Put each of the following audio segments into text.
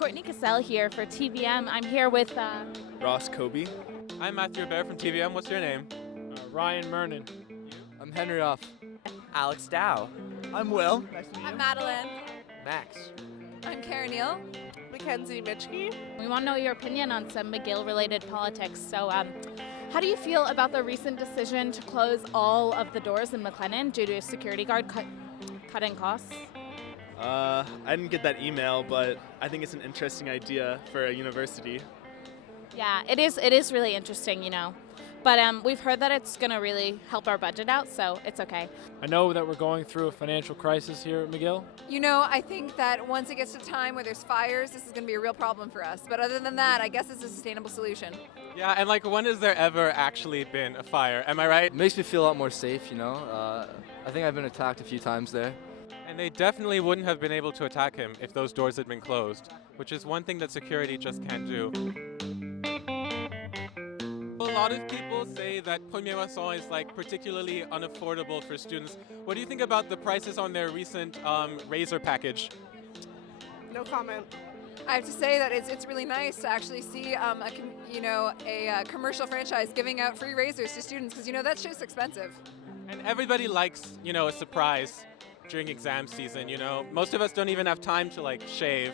Courtney Kassel here for TVM. I'm here with Ross Kobe. I'm Matthew Bear from TVM. What's your name? Ryan Mernon. I'm Henry Off. Alex Dow. I'm Will. Nice to meet you. I'm Madeline. Max. I'm Karen Neal. Mackenzie Mitchke. we want to know your opinion on some McGill-related politics. So, how do you feel about the recent decision to close all of the doors in McLennan due to a security guard cutting costs? I didn't get that email, but I think it's an interesting idea for a university. Yeah, it is really interesting, you know. But we've heard that it's going to really help our budget out, so it's okay. I know that we're going through a financial crisis here at McGill. You know, I think that once it gets to time where there's fires, this is going to be a real problem for us. But other than that, I guess it's a sustainable solution. Yeah, and like, when has there ever actually been a fire? Am I right? It makes me feel a lot more safe, you know. I think I've been attacked a few times there. And they definitely wouldn't have been able to attack him if those doors had been closed, which is one thing that security just can't do. A lot of people say that Premier Moisson is like particularly unaffordable for students. What do you think about the prices on their recent razor package? No comment. I have to say that it's really nice to actually see a commercial franchise giving out free razors to students, because that shit's expensive. And everybody likes, a surprise during exam season, Most of us don't even have time to like shave,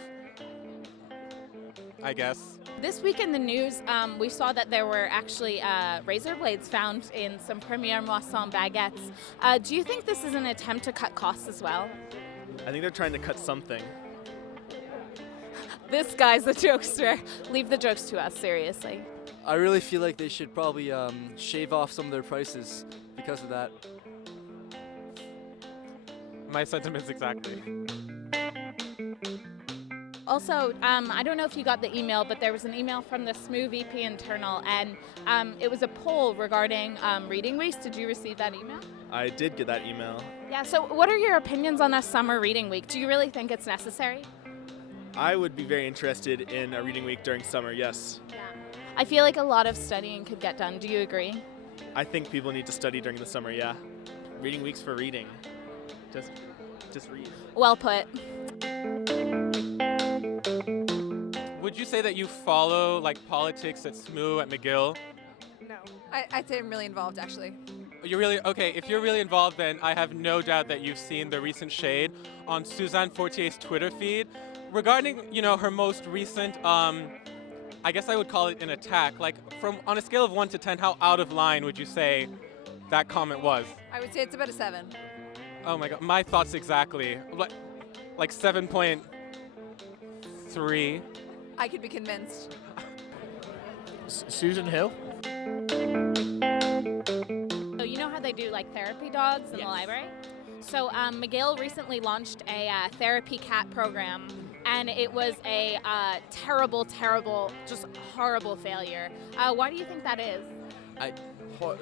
I guess. This week in the news, we saw that there were actually razor blades found in some Premier Moisson baguettes. Do you think this is an attempt to cut costs as well? I think they're trying to cut something. This guy's a jokester. Leave the jokes to us, seriously. I really feel like they should probably shave off some of their prices because of that. My sentiments exactly. Also, I don't know if you got the email, but there was an email from the SMU VP internal, and it was a poll regarding reading weeks. Did you receive that email? I did get that email. Yeah, so what are your opinions on a summer reading week? Do you really think it's necessary? I would be very interested in a reading week during summer, yes. Yeah. I feel like a lot of studying could get done. Do you agree? I think people need to study during the summer, yeah. Reading weeks for reading. Just read. Well put. Would you say that you follow like politics at SMU, at McGill? No. I'd say I'm really involved, actually. You're really, okay, if you're really involved, then I have no doubt that you've seen the recent shade on Suzanne Fortier's Twitter feed regarding, her most recent, I guess I would call it an attack. Like, on a scale of 1 to 10, how out of line would you say that comment was? I would say it's about a 7. Oh my God, my thoughts exactly. Like 7.3. I could be convinced. Susan Hill? So you know how they do like therapy dogs in the library? So McGill recently launched a therapy cat program, and it was a terrible, just horrible failure. Why do you think that is?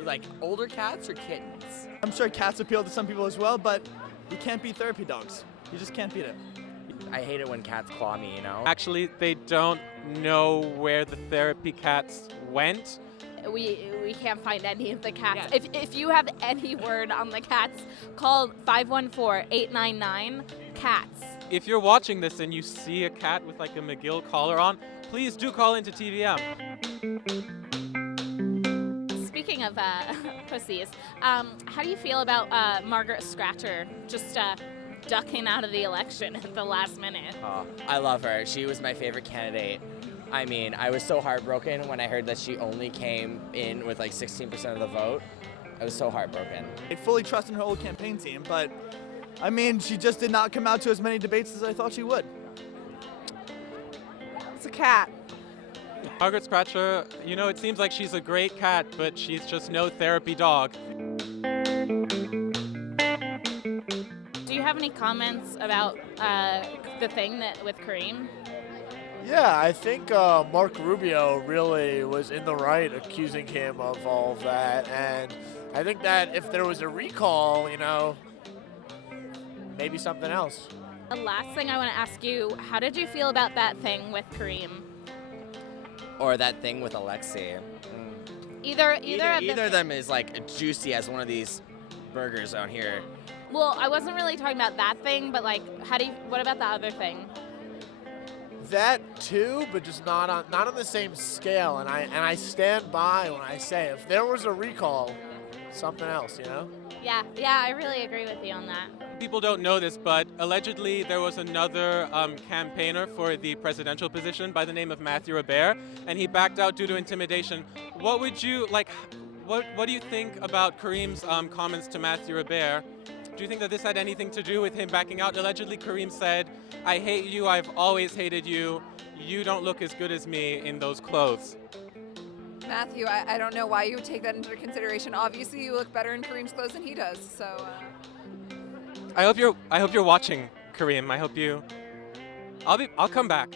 Like older cats or kittens? I'm sure cats appeal to some people as well, but you can't beat therapy dogs. You just can't beat it. I hate it when cats claw me, Actually, they don't know where the therapy cats went. We can't find any of the cats. Yeah. If you have any word on the cats, call 514-899-CATS. If you're watching this and you see a cat with like a McGill collar on, please do call into TVM. Speaking of pussies, how do you feel about Margaret Scratcher just ducking out of the election at the last minute? Oh, I love her. She was my favorite candidate. I mean, I was so heartbroken when I heard that she only came in with like 16% of the vote. I was so heartbroken. I fully trust in her old campaign team, but I mean, she just did not come out to as many debates as I thought she would. It's a cat. Margaret Scratcher, it seems like she's a great cat, but she's just no therapy dog. Do you have any comments about the thing with Kareem? Yeah, I think Mark Rubio really was in the right accusing him of all of that. And I think that if there was a recall, maybe something else. The last thing I want to ask you, how did you feel about that thing with Kareem? Or that thing with Alexei. Either of them is like juicy as one of these burgers out here. Well, I wasn't really talking about that thing, but like, what about the other thing? That too, but just not on the same scale. And I stand by when I say if there was a recall, something else, you know? Yeah, I really agree with you on that. People don't know this, but allegedly there was another campaigner for the presidential position by the name of Matthew Robert, and he backed out due to intimidation. What would you like? What do you think about Kareem's comments to Matthew Robert? Do you think that this had anything to do with him backing out? Allegedly, Kareem said, "I hate you. I've always hated you. You don't look as good as me in those clothes." Matthew, I don't know why you would take that into consideration. Obviously, you look better in Kareem's clothes than he does. So. I hope you're watching, Kareem. I hope you. I'll come back.